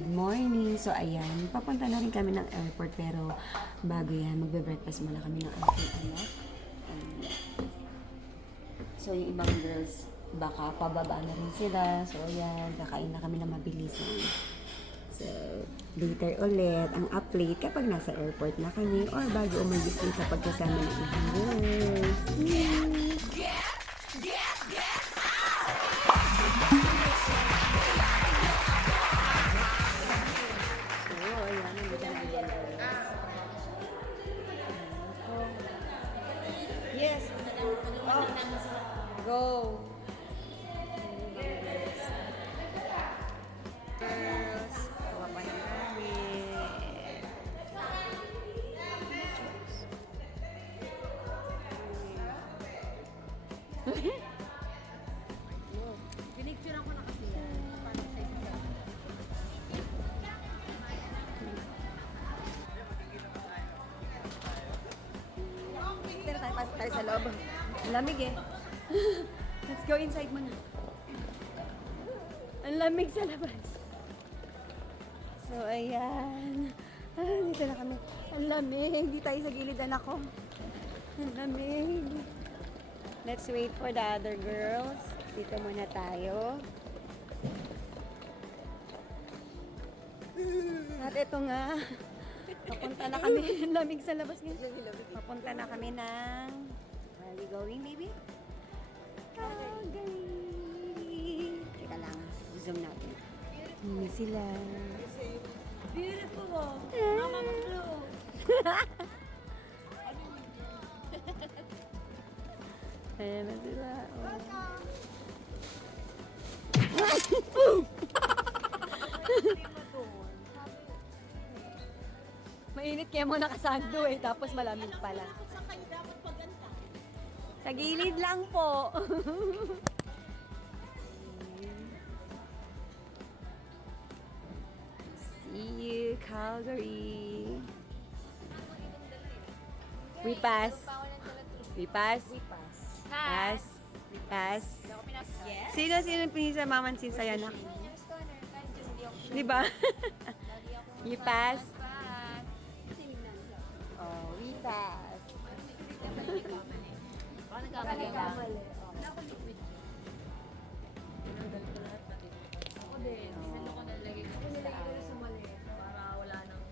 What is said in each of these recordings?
Good morning. So, ayan. Papunta na rin kami ng airport pero bago yan, magbe-breakfast muna kami ng aking anak. So, yung ibang girls, baka pababa na rin sila. So, ayan. Kakain na kami na mabilisan. So, later ulit ang update kapag nasa airport na kami or bago umalis din kapag kasama ng ibang girls. Yes. Oh. Go. Girls. Kuha pa ng gamit. Pinicturean ko na kasi yan. Paano sa isa? Pero tayo, pasok tayo sa loob. Ang lamig eh. Let's go inside muna. Ang lamig sa labas. So, ayan. Dito na kami. Ang lamig. Hindi tayo sa gilid, anak ko. Ang lamig. Let's wait for the other girls. Dito muna tayo. At ito nga. Papunta na kami. Ang lamig sa labas ngayon. Papunta na kami ng... Where are we going, baby? Calgary. Teka lang. Zoom natin. Hindi sila. Beautiful! Mama Blue! Ayan na sila. Mainit kaya mo nakasando eh, tapos malamig pala. Saan kayo dapat paganta? Sa gilid lang po. See you, Calgary. We pass. We pass. Pass. Pass. Yes? Sino pinisa mamansin sa'yo na? Di ba? You pass. Oh, we pass. Baka nagkamali ka. Ako din. Sino ko nalagay ko sa mali para wala nang...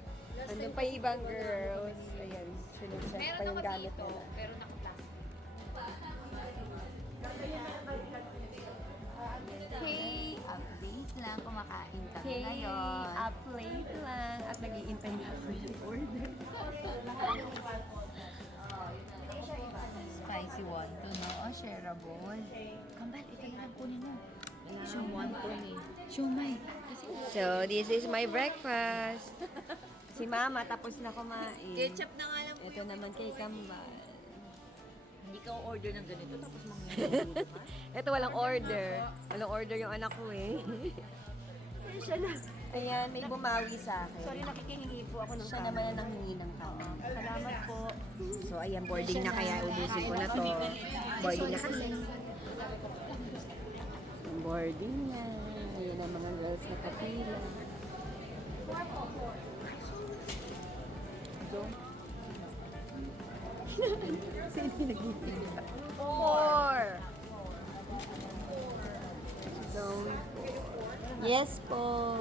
Andun pa yung ibang girls. Ayan, sinucheck Meron pa yung ako gamit dito, nila. pero nakaplas. Hey, update lang. Kumakain ka Okay, ngayon. up-late lang at nag-iintay na ako yung order. Spicy wonton, no? O, shareable. Kambal, ito na lang kunin mo. Yung wonton eh. Shumay. So, this is my breakfast. Si Mama tapos na kumain. Ketchup na nga lang po Ito naman kay Kambal. Hindi ka order ng ganito, tapos mangyayari. Ito walang order. Walang order yung anak ko eh. Siya na. Ayan, may bumawi sa akin. Sorry, nakikihingi po ako ng Siya naman ang nanghingi ng tama. Salamat po. So, ayan, boarding na kaya ubusin ko na to. Boarding na kasi. Boarding na. Ayan ang mga girls na kapila. Sino yung nagiging? 4! Zone 4. Yes po.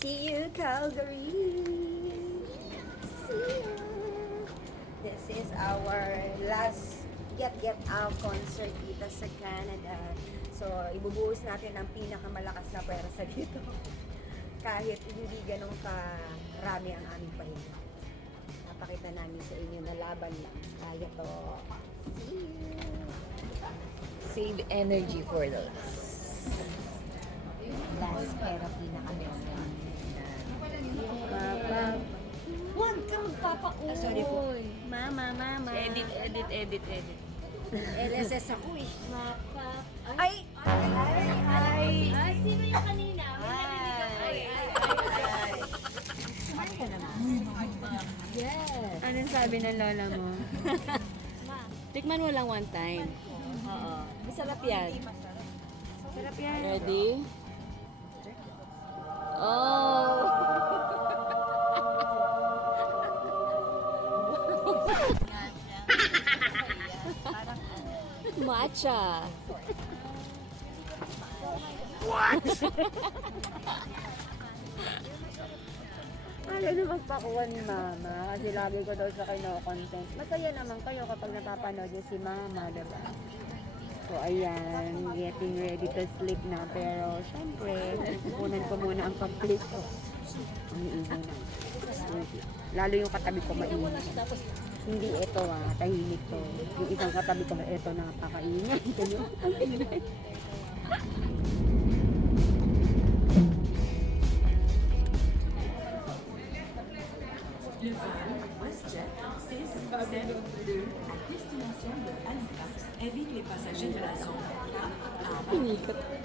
See you, Calgary. See you. This is our last Get Out concert dito sa Canada. So, ibubuhos natin ang pinakamalakas na pwersa dito. Kahit hindi ganun karami ang aming pahinga. Napakita namin sa inyo na laban lang. Kaya to. See you. Save energy for the last. Last pero pinaka-memory. Papa. Huwag ka magpapauwi. Sorry po. Mama. Edit. LSS ako eh. Ay! Ay! Ay, sino yung kanina? May Yes. Anong sabi ng lola mo? Tikman mo lang one time. Oo. Masarap yan. Sarap yan. Ready? Oh! Matcha. Ayaw na magpakuha ni Mama kasi lagi ko daw sa kino-content. Masaya naman kayo kapag napapanood niyo si Mama, diba? So, ayan, getting ready to sleep na. Pero, syempre, kukunan ko muna ang complete ko. Ang iingay na. Lalo yung katabi ko maingay. Hindi ito tahimik to. Yung isang katabi ko, ito napakaingay. Ganyan, ang ingay. Le vol WestJet 672 à destination de Halifax invite les passagers de la zone 4 à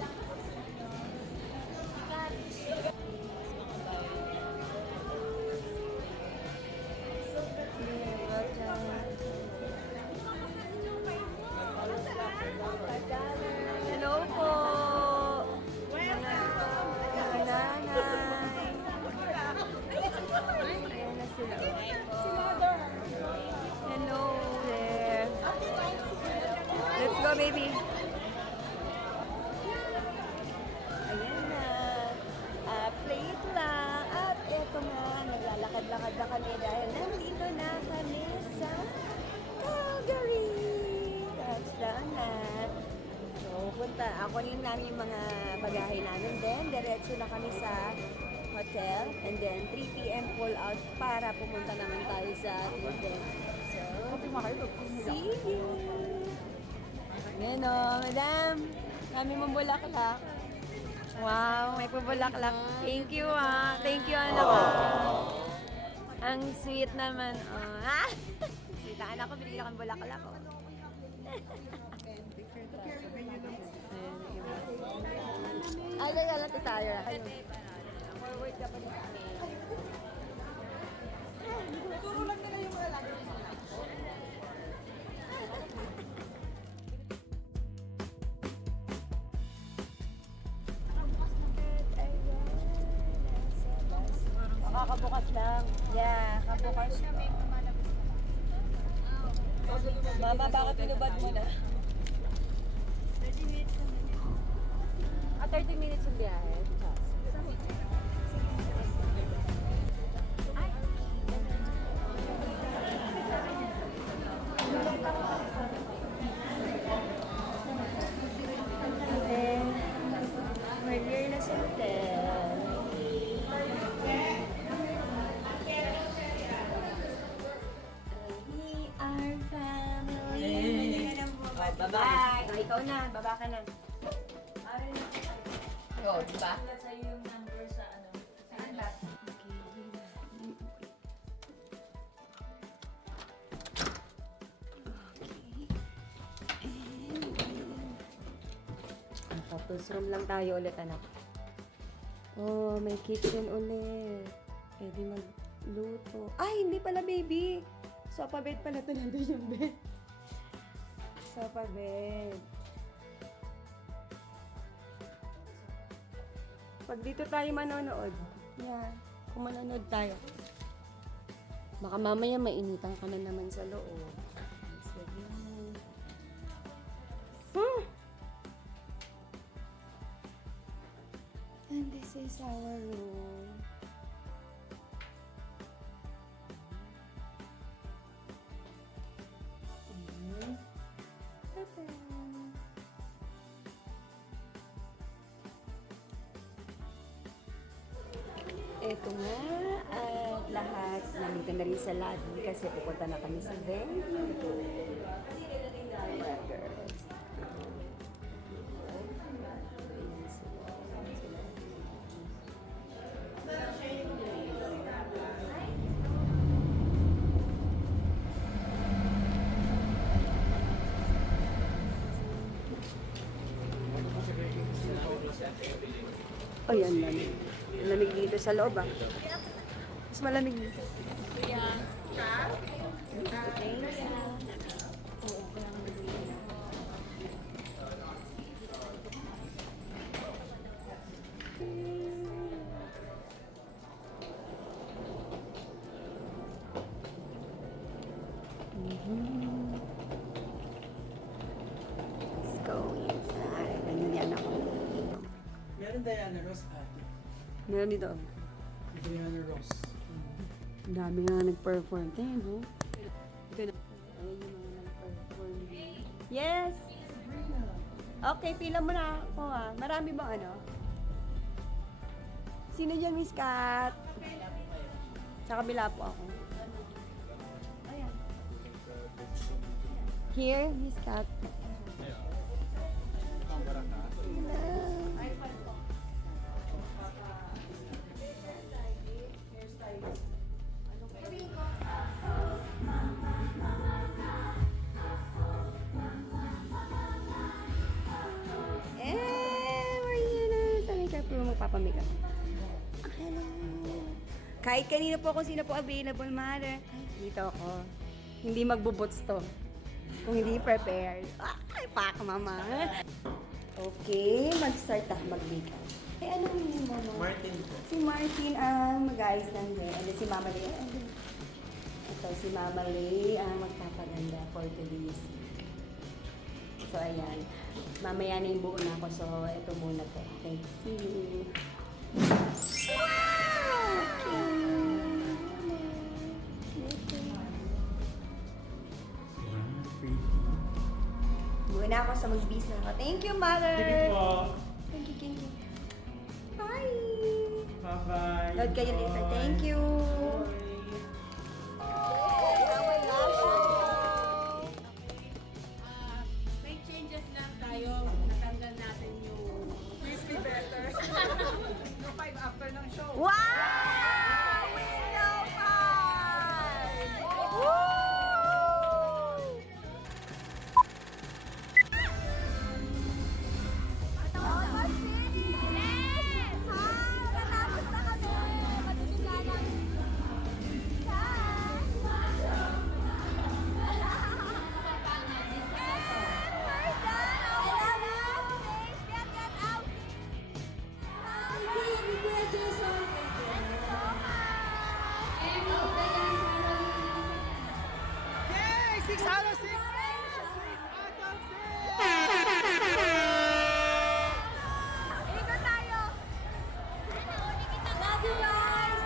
Hello po! Mga nanay. Ayan na sila. Hello there. Let's go, baby. Ayan na. Plate lang. At eto nga, naglalakad-lakad na kami dahil nandito na kami sa Calgary. Touchdown na. So, ako rin namin yung mga bagahe namin. Then, diretso na kami sa hotel. And then, 3 p.m. pull out para pumunta naman tayo sa hotel. So, see you! Ayan o, madam. Kami mong bulaklak. Wow, may pabulaklak. Thank you Thank you, anak ko. Ang sweet naman. Sweet ang anak ko, binigyan kang bulaklak. Ay, lalati tayo. Forward ka pa dito. Turo lang nila yung mga lagi. Kakabukas lang. Yeah, kabukas. Mama, bakit pinubad mo na? 30 minutes na. 30 minutes yung biyahe. We're here na sa hotel. We are family. Bye-bye. Ikaw na, baba ka na. Yo, diba? Photos room lang tayo ulit, anak. Oh, may kitchen ulit. Pwede magluto. Ay, hindi pala, baby. Sofa bed pala ito. Nandun yung bed. Sofa bed. Pag dito tayo manonood. Yeah, kung manonood tayo. Baka mamaya mainitan ka na naman sa loob. Sige. And this is our room. Ito nga at lahat nandito na rin sa lobby kasi pupunta na kami sa venue. Ay, ang lamig. Ang lamig dito sa loob, ah. Mas malamig dito. Kuya. Okay. Oo, Let's go inside. Ganyan ako. Meron Diana Ross ate. Meron dito. Diana Ross. Ang dami nga nag-perform. Tingnan mo. Ayun yung mga nag-perform. Yes! Okay, pila mo na ako ha. Marami bang ano? Sino dyan, Miss Kat? Sa kabila po ako. Ayan. Here, Miss Kat. Magpapamake-up. Hello. Kahit kanina po kung sino po available, mother. Dito ako. Hindi magbubots to. Kung hindi prepared. Ay, pak, mama. Okay, mag-start ako mag-makeup. Eh, ano yung name mo? Martin po. Si Martin ang mag-ayos ng hair. And then si Mama Lee. Ito, si Mama Lee ang magpapaganda for today's. So, ayan. Mamaya na yung buo na ako. So, ito muna po. Okay, see you. Wow! Buo na ako sa mag-bis na ako. Thank you, Mother! Sige po. Thank you, thank you. Bye! Bye-bye. Load kayo later. Thank you! May changes lang tayo. Natanggal natin yung... Wow! Window card! Woo! Almost finished! Yes! Matapos na kami! Matutula lang. Ikot tayo! Love you guys!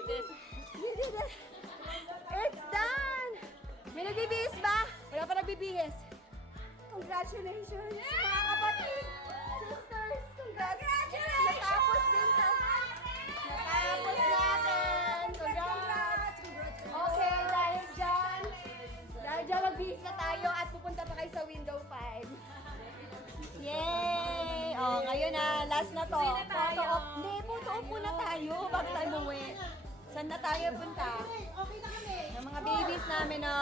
We did it! It's done! May nagbibihis ba? Wala pa nagbibihis. Congratulations, mga kapatid! Sisters, congratulations! Natapos din sa... Natapos natin! Congrats! Okay, dahil dyan, magbihis na tayo at pupunta pa kayo sa window 5. Yay! Oh, ngayon na, last na to. Photo op. Hindi, photo op muna tayo bago tayo umuwi. Saan na tayo punta? Ng mga babies namin na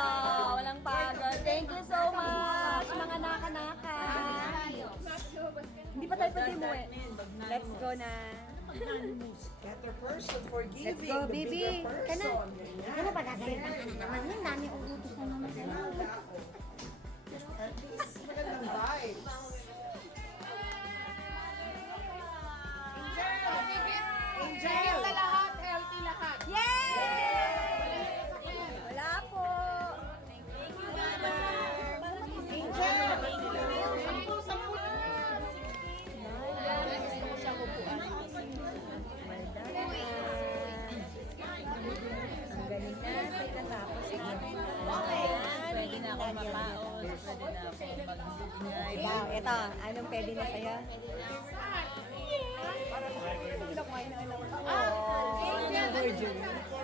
walang pagod. Thank you so much, mga naka-naka. Hindi pa tayo pwede umuwi. Let's go na. Better person for giving. Let's go, the baby. bigger Kana. person. Kana pa gagalitan ka na naman. Yung dami kong utos na naman sa'yo. At least magandang vibes. Enjoy sa lahat, healthy lahat. Yay! Wala po. Ang galing natin natapos. Pwede na ako mapaos. Pwede na ako mag-ingay. Wow, ito. Anong pwede na sa'yo?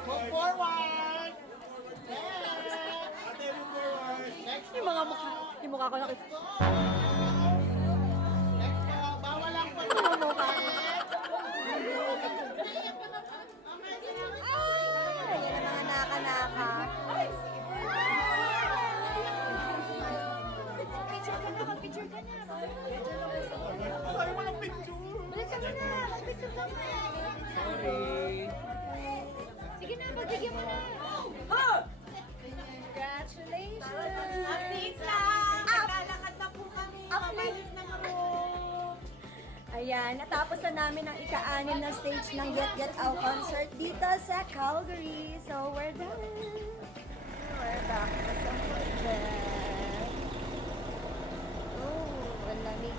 Move forward! Ate, move forward! Next Yung mga mukha. Yung mukha ko nakita. bawal lang po. Yung mukha. Ayan ang mga naka-naka. Picture ka na, mag-picture ka na. Sorry, walang picture. Balik ka na, mag-picture ka na. Sorry. Sige na, pagbigyan mo na. Congratulations! Updates lang! Naglalakad na po kami. Pabalik na kami. Ayan, natapos na namin ang ika-anim na stage ng Get Get Out concert dito sa Calgary. So, we're done. We're back na sa hotel. Oh, ang lamig.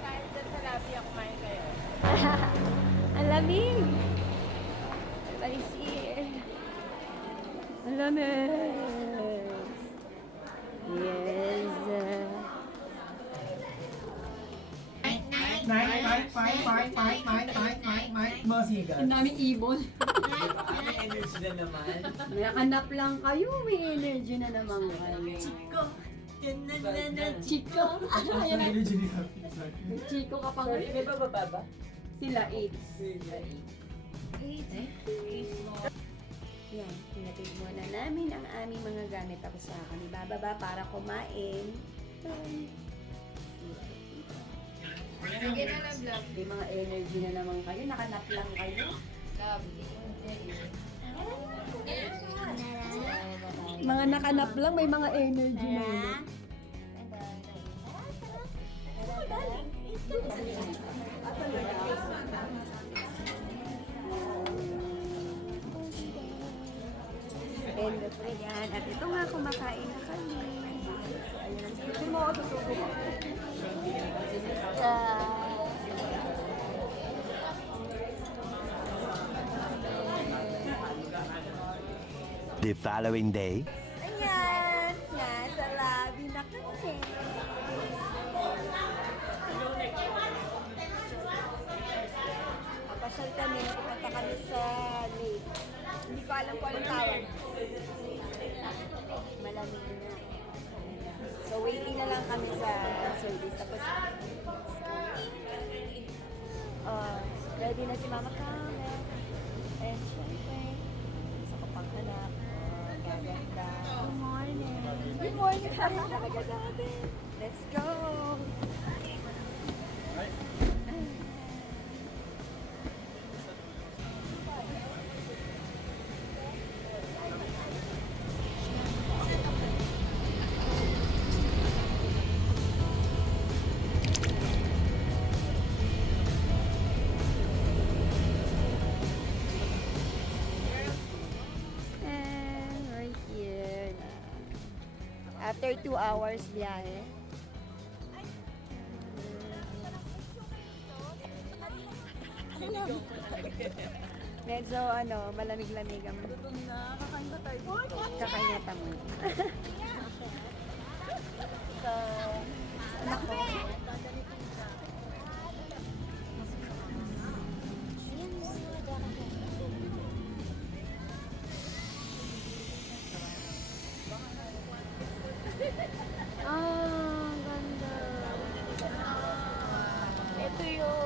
Kahit dyan sa lobby ako kumain kayo. Ang lamig. Everybody's here. Ang lamig. Yes. Night, Masigan. Ang daming ibon. May energy na naman. May anak lang kayo, may energy na naman kayo. Chico. Ayan na. Energy ni Happy. May Chico ka pang May bababa ba? sila 8. Yan, pinatid muna namin ang aming mga gamit. Tapos sa kami bababa para kumain. Sige na lang vlog. May mga energy na naman kayo. Nakanap lang kayo. Mga nakanap lang, may mga energy na yun. And ayan, at ito nga, kumakain na kami. Ayan, ito mo ako, susubo ko. The following day. Ayan, nasa lobby na kami. Papasyal kami, pupunta kami sa lake. Hindi ko alam kung anong tawag. Malamig na. So waiting na lang kami sa service. Tapos, ready na si Mama Kame. And syempre, sa kapanghanap. Gaganda. Good morning. Good morning. Talaga natin. Let's go. And we're here na. After 2 hours biyahe. Medyo malamig-lamig ang Gutom na, kakain ba tayo? kakainata mo. So, anak ko. Ah, ang ganda. Ito yun.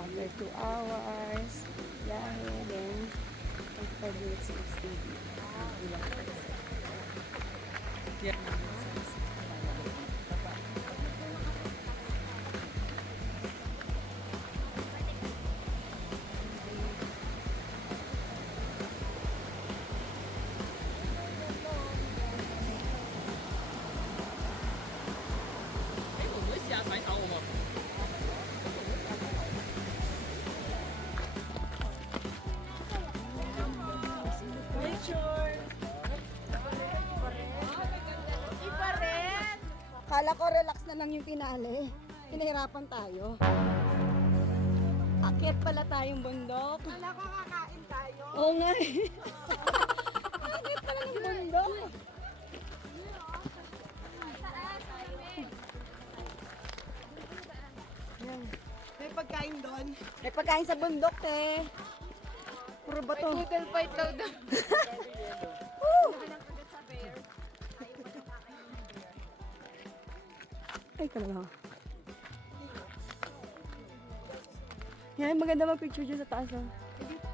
After 2 hours, dahil then, 5 minutes 60. Kala ko relax na lang yung finale. Pinahirapan tayo. Akyat pala tayong bundok. Kala ko kakain tayo. Oo nga eh. Akyat pala ng bundok. Yan. May pagkain doon. May pagkain sa bundok, te. Puro bato. Google fight daw daw. Ay, talaga. Yan, maganda mag-picture dyan sa taas. Oh. Nice.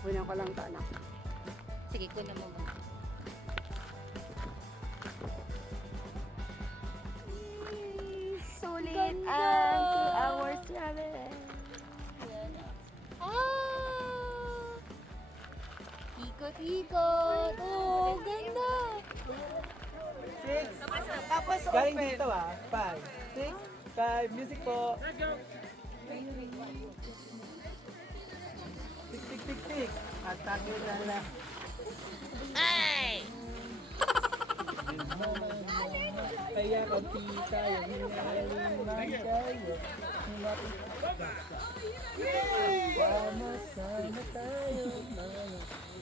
Kunin ko lang ito, anak. Sige, kunin mo muna. Sulit ang 2 hours challenge. Ah! Ikot-ikot. Oh, ganda. 6. Tapos Galing open. dito 5, 6, 5. Music po. Tik, tik, tik, tik. Atake na lang. Kaya konti tayo, hinalimang kayo. Sama-sama tayo, mga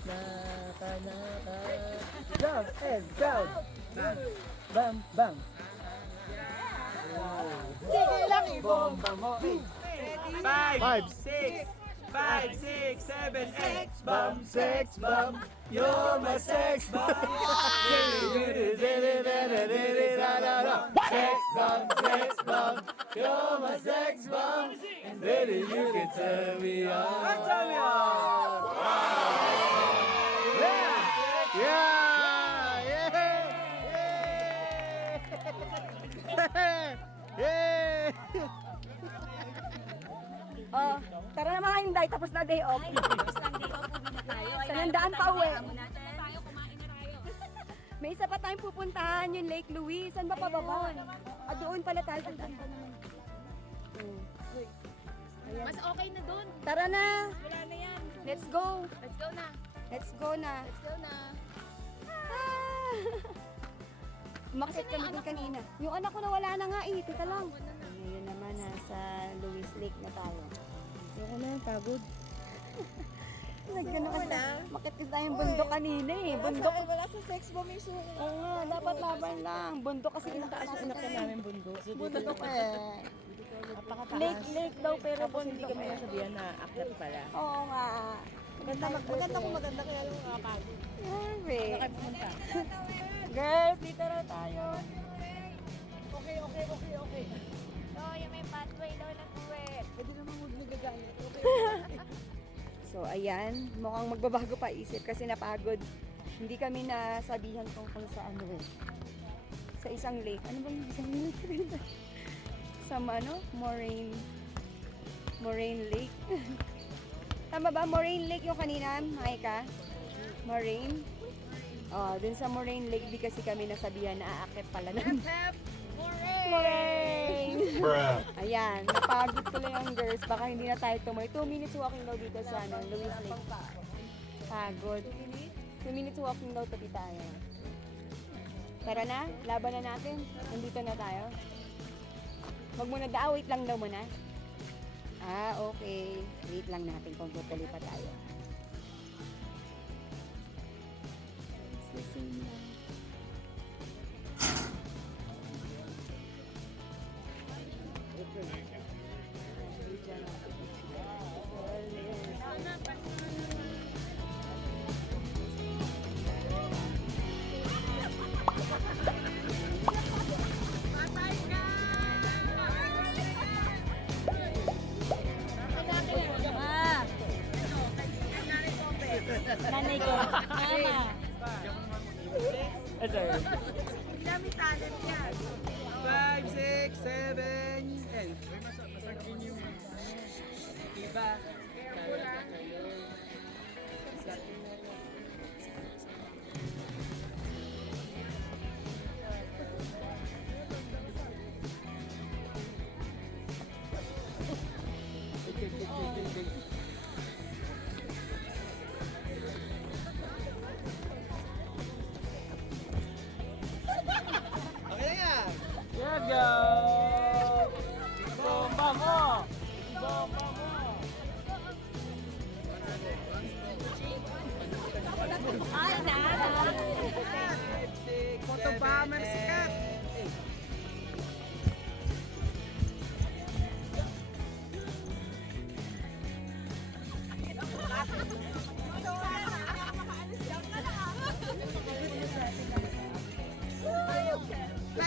naka-naka. Jump and jump. Bam, bam. Sige lang, Bomba mo. 5, 6, 5, 6, 7, 8. Bum, sex, bum. You're my sex bum. Sex bum, sex bum. You're my sex bum. And baby, you can turn me on. Turn me on. Yeah. Yeah. Yeah. Yeah. Oh, tara na mga Hinday, tapos na day off. Sa nandaan pa uwi. May isa pa tayong pupuntahan, yung Lake Louise. Saan ba pababa? Ah, doon pala tayo. Doon pa naman. Ayan. Mas okay na dun. Tara na. Wala na yan. Let's go. Let's go na. Let's go na. Let's go na. Ah! Umakit kami din kanina. Yung anak ko na wala na nga eh. Teka lang. Ngayon naman nasa Louise Lake na tayo. Ayoko na, pagod. Nagano kasi makit kasi tayong bundok kanina eh. Bundok. Wala sa sex bomb yung suko. Oo nga, dapat laban lang. Bundok kasi inataas yung anak namin bundok. Bundok eh. Lake daw pero bundok Hindi kami nasabihan na aklat pala. Oo nga. Maganda kung maganda kaya yung nakapagod. Alright. Girls, dito na tayo. Okay. So, yung may pathway daw na uwi. Pwede naman huwag nagagaya. So, ayan. Mukhang magbabago pa isip kasi napagod. Hindi kami nasabihan kung sa ano eh. Sa isang lake. Ano bang isang lake? Sa Moraine Lake. Tama ba? Moraine Lake yung kanina, Maika? Moraine? Oh, dun sa Moraine Lake, di kasi kami nasabihan na aakit pala ng Moraine! Ayan, napagod tuloy ang girls. Baka hindi na tayo tumoy. 2 minutes walking daw dito sa Louis Lake. Pagod. 2 minutes walking daw tabi tayo. Tara na, laban na natin. Nandito na tayo. Wag muna daw, wait lang daw muna. Ah, okay. Wait lang natin kung tutuloy pa tayo. Sising lang. Nanay ko. Mama. Dami talent yan. 5, 6, 7, 8. Iba. Okay na yan. Let's go! Bomba mo! Bomba mo! Photo bomber sikat!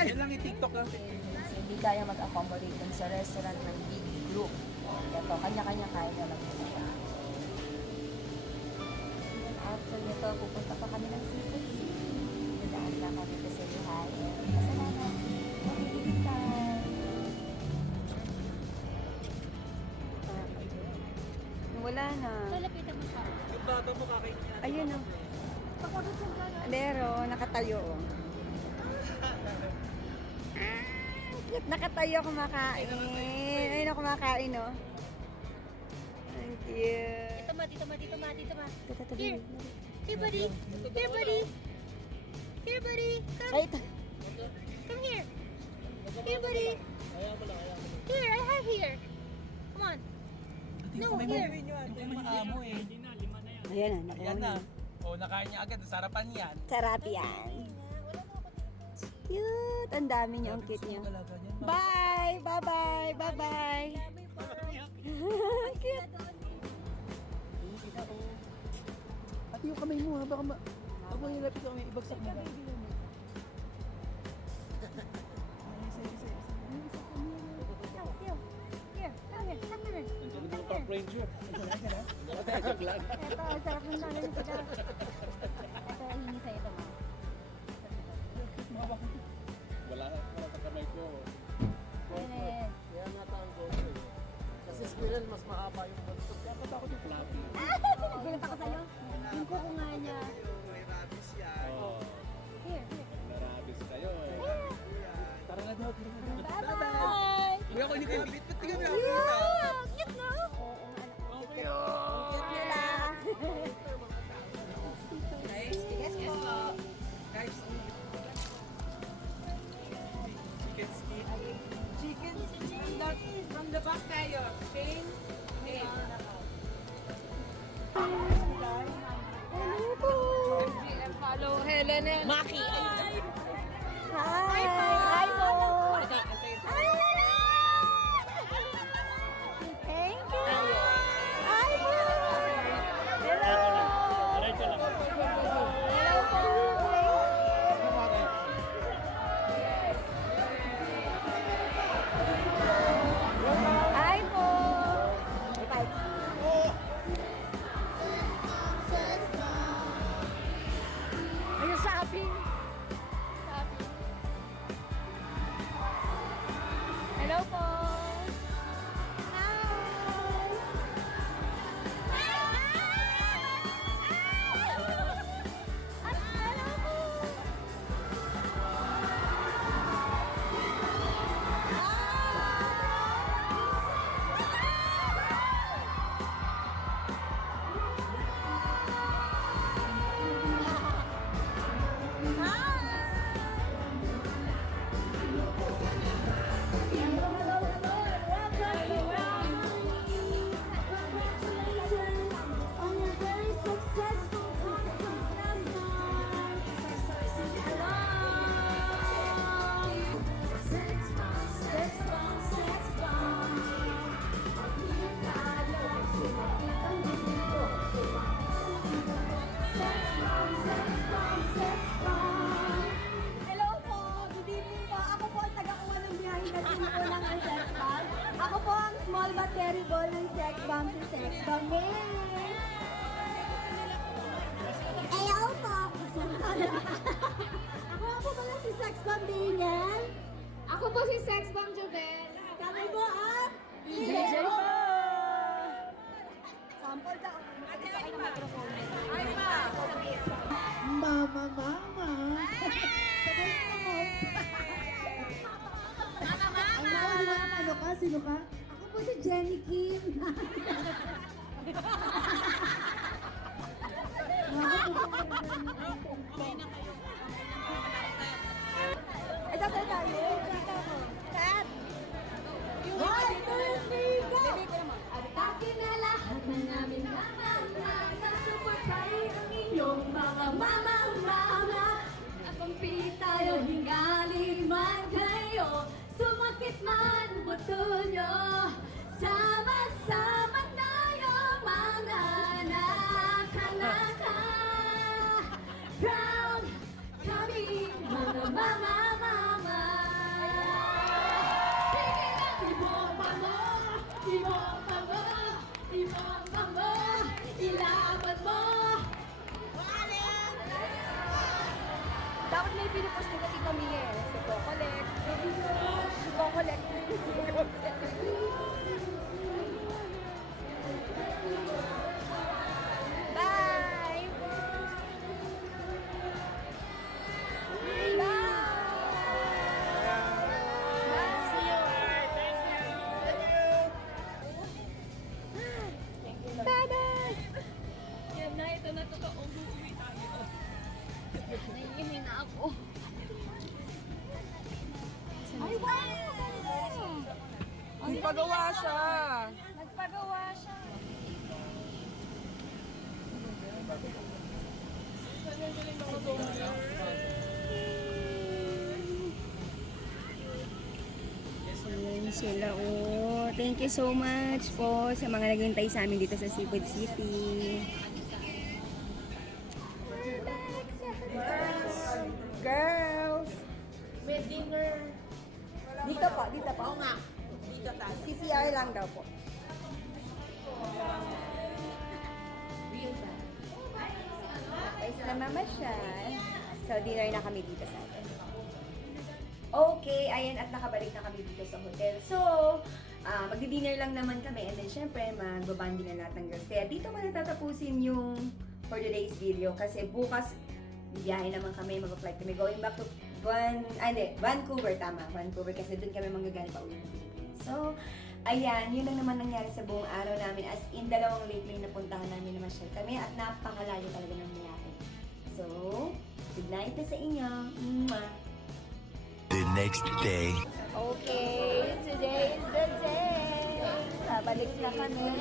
Yan lang i-TikTok lang. Hindi kaya mag-accommodate dun sa restaurant ng big group. Ito, kanya-kanya kaya na lang sila. After nito, pupunta pa kami ng Seafood City. Dadaan lang kami kasi lihayan. Kasalanan, maghihintay. Wala na. Lalapitan mo siya. Yung baba mo kakain niya. Ayun o. Lero, nakatayo o. Cute, nakatayo kumakain. Ayun o, kumakain o. Thank you. Dito ma, dito ma, dito ma, dito ma. Tatabi. Here. Here, buddy. Here, buddy. Here, buddy. Come. Ay, ito. Come here. Here, buddy. Here, I have here. Come on. No, here. Yung kay maamo eh. Ayan na, Ayan na. nakuha. O, nakain niya agad. Sarapan yan. Sarap yan. Cute. Ang dami niya, ang cute niya. Bye! Bye-bye! Bye-bye! Cute. Ate, yung kamay mo ha. Baka Huwag mo nilapit sa kamay. Ibagsak mo lang. Here, come here, come here. Ito, Park Ranger. Ito, ang sarap ng dami nito. Ito, hindi sa'yo ito, ma. Wala sa kamay ko. Ayan. Kaya nga tawag ko. Kasi squirrel, mas mahaba yung bunso. Kaya patakot yung fluffy. Nagulat ako sa'yo. Yung kuko nga niya. May rabies yan. Here, here. May rabies kayo. Tara na daw. Bye-bye! Kuya ko hindi kayo bit. Ba't tingnan mo ako? Yeah! Cute, no? Oo, anak ko. Cute nila. Yes po. Guys, chicken from the back tayo. Okay? Okay. Hello po. Follow Helen and Maki. Hi! Hi po! Thank you! Hi po! Hello! Hello po! Hi po! Bye! Ayun, shopping! ako po ang taga-kuha ng biyahe na sinukulang ng sex bomb. Ako po ang small but terrible ng sex bomb si sex bomb. Hello po! Ako po pala si sex bomb Daniel. Ako po si Sex Bomb Jovel. Kami po ang DJ po! Sample daw. Ate sa kayo microphone. Mama, mama. Sabay mo. Ang mama, di ba ano ka? Sino ka? Ako po si Jenny Kim. Ay, sasal tayo. Kat! 1, 2, 3, go! Atake na lahat ng aming mga super-pride ang inyong mga mama. At kumpi tayo, hingali man kayo, sumakit man buto nyo. Sama-sama tayo, mga anak-anaka. Proud kami, mga mama. Sige na, ibomba mo, ilaban mo. Dapat may pinupost nila si Camille. Si Cocolette. Si Cocolette. Bye! Yan na, ito na totoo. Uuwi tayo. Naiihi na ako. Ay, wow! Nagpagawa siya. Nagpagawa siya. Ayan sila, oh. Thank you so much po sa mga naghintay sa amin dito sa Seafood City. Girls! May dinner. Dito po, dito po. Oo nga. Dito tayo. CCR lang daw po. Guys, namamasyal. So, dinner na kami dito sa atin. Okay, ayan at nakabalik na kami dito sa hotel. So, magdi-dinner lang naman kami and then syempre magbabanding na lahat ng girls. Kaya dito ko natatapusin yung for today's video kasi bukas biyahe naman kami, mag-flight kami going back to Vancouver, tama. Vancouver kasi doon kami manggagaling pa uwi ng Pilipinas. So, ayan, yun lang naman nangyari sa buong araw namin. As in, dalawang late na puntahan namin naman siya kami at napakalayo talaga ng biyahe. So, good night na sa inyo. Mwah! The next day. Okay, today is the day. Babalik na kami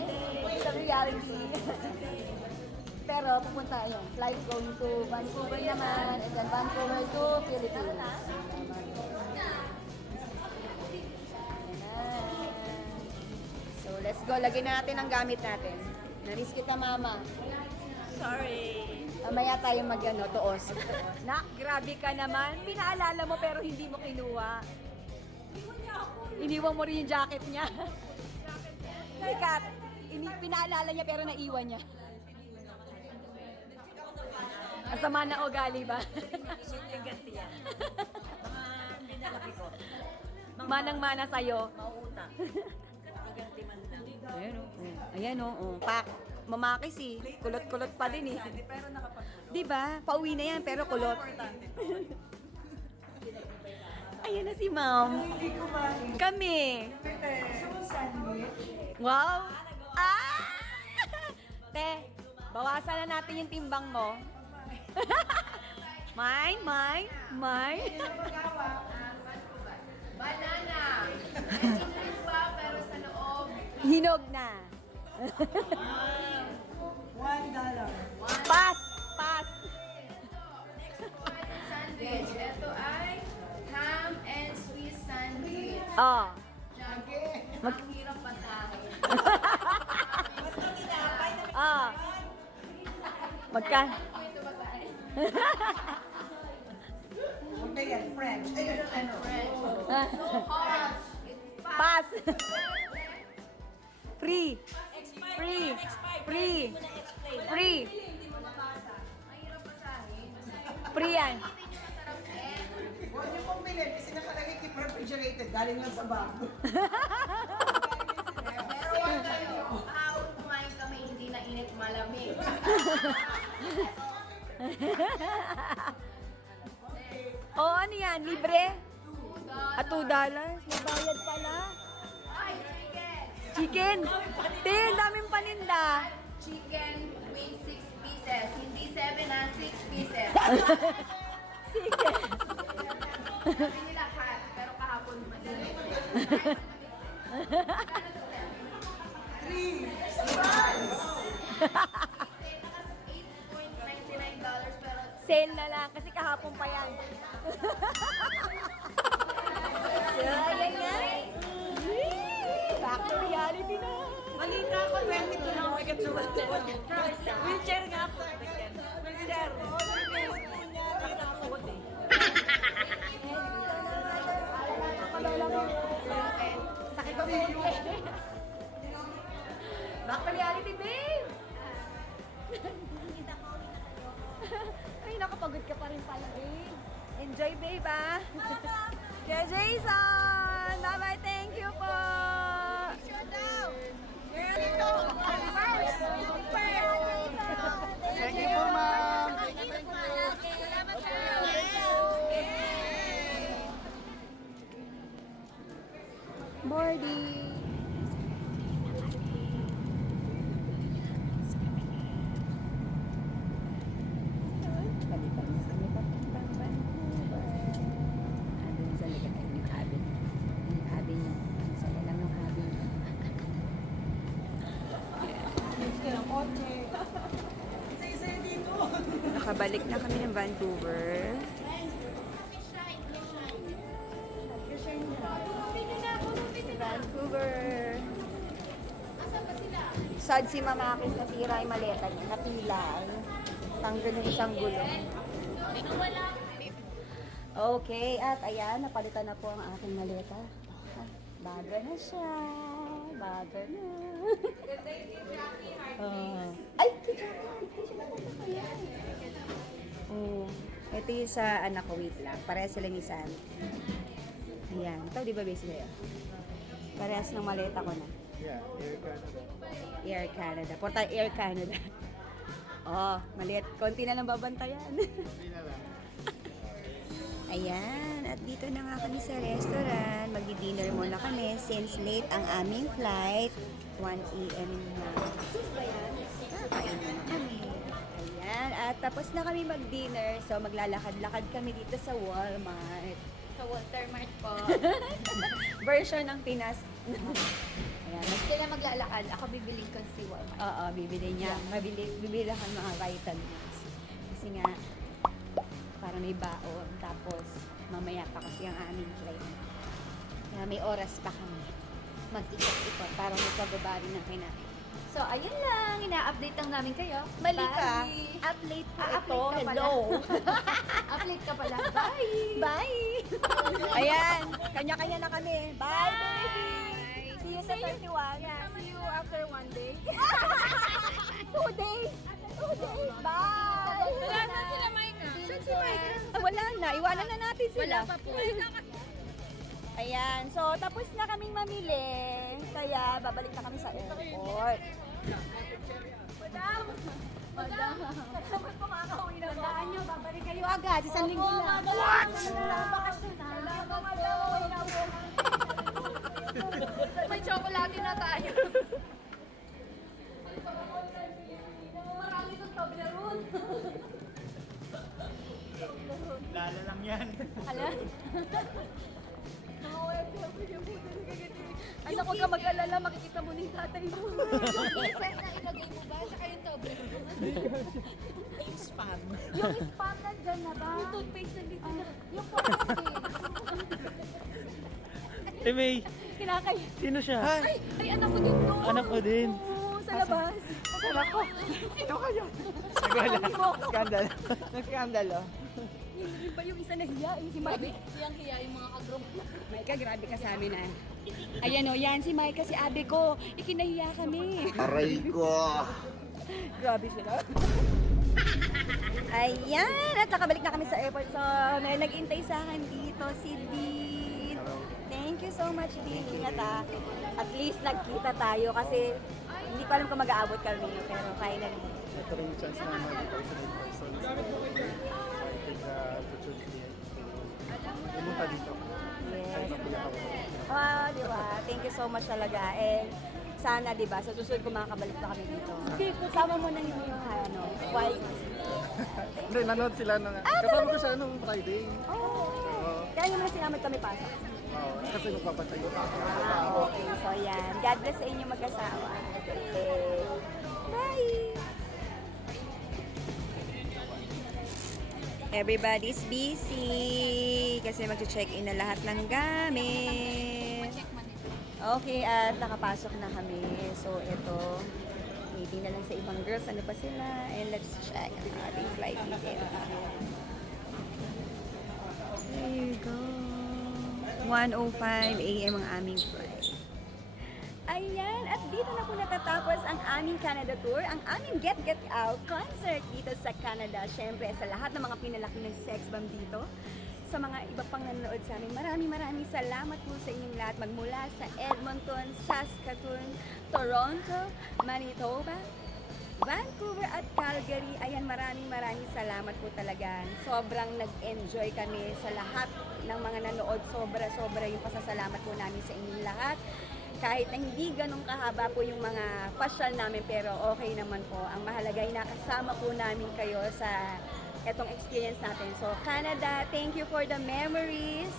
sa reality. Pero pupunta yung flight going to Vancouver naman and then Vancouver to Philippines. So let's go. Lagyan na natin ang gamit natin. Namiss kita, mama. Sorry. Mamaya tayo tuos. Nak, grabe ka naman. Pinaalala mo pero hindi mo kinuha. Iniwan mo rin yung jacket niya. Kat, pinaalala niya pero naiwan niya. Ang sama na ugali ba? Ganti yan. Mga pinalaki ko. Manang-mana sa'yo. Mauutang. Ganti man lang. Ayan o. Ayan o. Pak. Mamakis eh. Kulot-kulot pa din eh. Pero nakapagpulo. Diba? Pauwi na yan pero kulot. Importante. Ayan na si ma'am. Kami. Wow. Ah! Te, bawasan na natin yung timbang mo. Mine. Banana! Engineering pa, pero sa loob. Hinog na. $1. Pass. Sandwich. Ito ay ham and Swiss sandwich. Oh. Ang hirap pa sa akin. Ah. Magka. Okay, yan, French. Ayun, ano. Pass. Free. Free. Free. Free. Free yan. Huwag niyo pong bilhin kasi nakalagay keep refrigerated. Galing lang sa bago. Kahapon kumain kami, hindi na init, malamig. Oh, ano yan? Libre? At $2? May bayad pala. Chicken. Tin, daming paninda. Chicken with 6 pieces. Hindi 7 na, 6 pieces. Sige. Sabi nila hot, pero kahapon mainit. $8.99 pero Sale na lang kasi kahapon pa yan. So, ayan nga. Back to reality na. Malita ako, 22 lang. May katsulat ko. Wheelchair nga po. Wheelchair. Sakit ba mo? Back to reality, babe! Ay, nakapagod ka pa rin pala, babe. Enjoy, babe, ah. Kaya Jason! Bye-bye, thank you po! Thank you po, ma'am. Morning! Balikan na kami papuntang Vancouver. Andun sa likod ay yung cabin. Yung cabin niya. Ang saya lang yung cabin niya. Isa-isa dito. Nakabalik na kami ng Vancouver. Vancouver. Sad si Mamakis, nasira yung maleta niya. Napilay. Tanggal yung isang gulong. Okay, at ayan, napalitan na po ang aking maleta. Ah, bago na siya. Bago na. Ay, oh, ito yung sa anak ko, wait lang. Parehas sila ni Sam. Ayan. Ito, di ba basic kayo? Parehas ng maleta ko na. Yeah, Air Canada. Air Canada. Porta Air Canada. Oh, maliit. Konti na lang babantayan. Hindi na lang. Ayan. At dito na nga kami sa restaurant. Magdi-dinner muna kami since late ang aming flight. 1 a.m. na. Kakain na kami. Ayan. At tapos na kami mag-dinner. So, maglalakad-lakad kami dito sa Walmart. sa Walter Mart po. Version ng Pinas. Ayan. Sila maglalakad, ako bibiling ko si Walmart. Oo, bibili niya. Bibili ka ng mga vitamins. Kasi nga, para may baon. Tapos, mamaya pa kasi ang aming flight. Kaya may oras pa kami. Mag-ikot-ikot para may pababari ng kinain. So, ayun lang. Ina-update lang namin kayo. Mali ka. Bye! Update po ito. Update ka pala. Hello. Update ka pala. Bye! Bye! Ayan. Kanya-kanya na kami. Bye, baby! See you sa 31. Yeah, see you after one day. 2 days. 2 days. Bye! Wala na sila, Micah. Saan si Micah? Wala na. Iwanan na natin sila. Wala pa po. Ayan. So, tapos na kaming mamili. Kaya, babalik na kami sa airport. Madam! Dapat po makakauwi na Tandaan nyo, babalik kayo agad. Isang linggo lang. What? Bakasyon na. May chocolate na tayo. Marami itong Toblerone. Lala lang yan. Hala? Ay, naku ka mag-alala, makikita mo ni tatay mo. Yung isa na ilagay mo ba? Tsaka yung Toblerone. Yung spam. Yung spam nandyan na ba? Yung toothpaste nandito na. Yung May, Kinakay. sino siya? Ay, anak ko din to. Anak ko din. Oo, sa labas. Saan ako? Sino kayo? Skandal. Nag-skandal, oh. Yung ba yung isa na hiya? Yung si Mami. Hiyang-hiya yung mga kagroup. Micah, grabe ka sa amin ah. Ayan o, yan si Micah, si Abe ko. Ikinahiya kami. Aray ko! Grabe sila. Ayan, at nakabalik na kami sa airport. So, may nag-intay sa akin dito, si Dean. Thank you so much, Dean. Ingat ah. At least nagkita tayo kasi hindi ko alam kung mag-aabot kami. Pero finally. Ito rin yung chance na mag-personate person. So, I think opportunity pumunta dito. Yes. Napila ako. Di ba? Thank you so much talaga. And sana, di ba, sa susunod ko makakabalik na kami dito. Sama mo na yung wife. Hindi, nanood sila nung... Kasama ko siya nung Friday. Oh. Kaya nyo na sinamad kami pasok. Oo, kasi magpapatay ko. Okay. So, yan. God bless sa inyo mag-asawa. Okay. Bye! Everybody's busy kasi mag-check-in na lahat ng gamit. Okay, at nakapasok na kami. So, ito, waiting na lang sa ibang girls. Ano pa sila? And let's check ang ating flight details. There you go. 1:05 a.m. ang aming flight. Ayan, at dito na po natatapos ang aming Canada tour, ang aming Get Get Out concert dito sa Canada. Siyempre, sa lahat ng mga pinalaki ng sex bomb dito, sa mga iba pang nanonood sa amin, maraming salamat po sa inyong lahat. Magmula sa Edmonton, Saskatoon, Toronto, Manitoba, Vancouver at Calgary. Ayan, maraming salamat po talaga. Sobrang nag-enjoy kami sa lahat ng mga nanood. Sobra yung pasasalamat po namin sa inyong lahat. Kahit na hindi ganun kahaba po yung mga pasyal namin, pero okay naman po. Ang mahalaga ay nakasama po namin kayo sa etong experience natin. So Canada, thank you for the memories.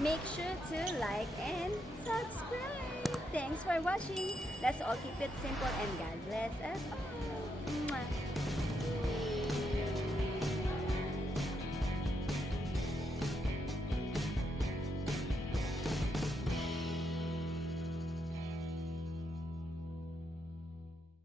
Make sure to like and subscribe. Thanks for watching. Let's all keep it simple and God bless us all. Mwah.